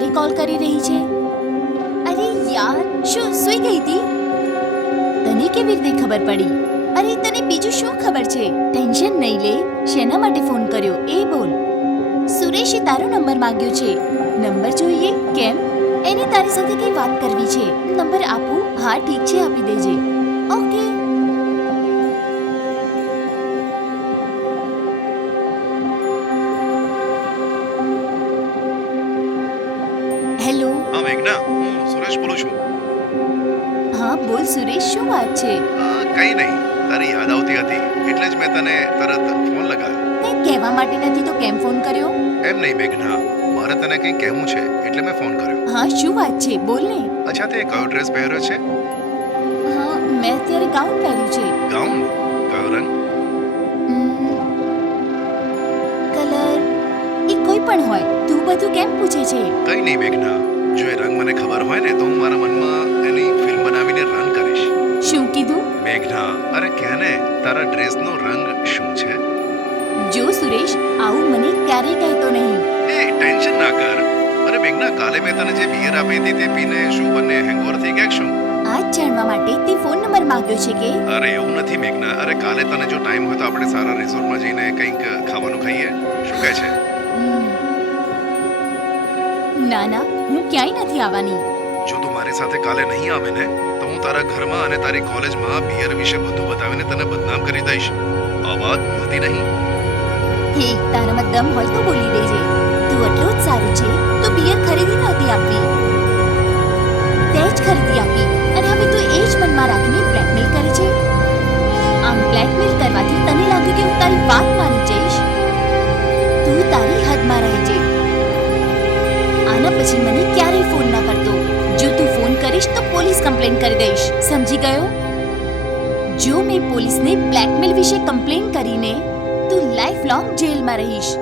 ક્યારે કોલ કરી રહી છે? અરે યાર, શું સૂઈ ગઈ હતી? તને કેવી રીતે ખબર પડી? અરે તને બીજું શું ખબર છે? ટેન્શન નહીં લે. શેના માટે ફોન કર્યો એ બોલ. સુરેશે તારો નંબર માંગ્યો છે. નંબર જોઈએ? કેમ? એને તારી સાથે કઈ વાત કરવી છે. નંબર આપું? હા ઠીક છે, આપી દેજે. ઓકે. હેલો. હા મેઘના, હું સુરેશ બોલું છું. હા બોલ સુરેશ, શું વાત છે? કંઈ નહીં, તારી યાદ આવતી હતી એટલે જ મેં તને તરત ફોન લગાવ્યો. કંઈ કહેવા માટે નથી તો કેમ ફોન કર્યો? એમ નહીં મેઘના, મારે તને કંઈ કહેવું છે એટલે મેં ફોન કર્યો. હા શું વાત છે, બોલ ને. અચ્છા, તે કયો ડ્રેસ પહેર્યો છે? હા મેં અત્યારે ગાઉન પહેર્યું છે. ગાઉન? કયો રંગ? કલર એ કોઈ પણ હોય, તું બધું કેમ પૂછે છે? કંઈ નહીં મેઘના, જો એ રંગ મને ખબર હોય ને તો હું મારા મનમાં એની ફિલ્મ બનાવીને રન કરીશ. શું કીધું? મેઘના, અરે કહે ને, તારા ડ્રેસનો રંગ શું છે? જો સુરેશ, આવું મને ક્યારેય કહેતો નહીં. એ ટેન્શન ના કર. અરે મેઘના, કાલે મેં તને જે બિયર આપી હતી તે પીને શું બંને હેંગઓવર થઈ ગયા કે શું? આ જાણવા માટે તે ફોન નંબર માંગ્યો છે કે? અરે એવું નથી મેઘના, અરે કાલે તને જો ટાઈમ હોય તો આપણે સારા રિસોર્ટમાં જઈને કંઈક ખાવાનું ખાઈએ. શું કહે છે? ના ના, હું ક્યાંય નથી આવવાની. જો તું મારી સાથે કાલે નહીં આવે ને તો હું તારા ઘરમાં અને તારી કોલેજમાં બિયર વિશે બધું બતાવીને તને બદનામ કરી દઈશ. આ વાત ભૂલતી નહીં. હે, તારામાં દમ હોય તો બોલી દેજે. તું એટલું જ સારું છે તો બિયર ખરીદી નહોતી આપવી, તે જ ખરીદી આપી અને હવે તું એ જ મનમાં રાખીને બ્લેકમેલ કરે છે. આમ બ્લેકમેલ કરવાથી તને લાગ્યું કે હું તારી વાત માની જઈશ? તું તારી હદમાં રહેજે. આના પછી મને ક્યારેય ફોન ના કરતો. જો તું ફોન કરીશ તો પોલીસ કમ્પ્લેન કરી દઈશ, સમજી ગયો? જો મેં પોલીસને બ્લેકમેલ વિશે કમ્પ્લેન કરીને તું લાઈફ લોંગ જેલમાં રહીશ.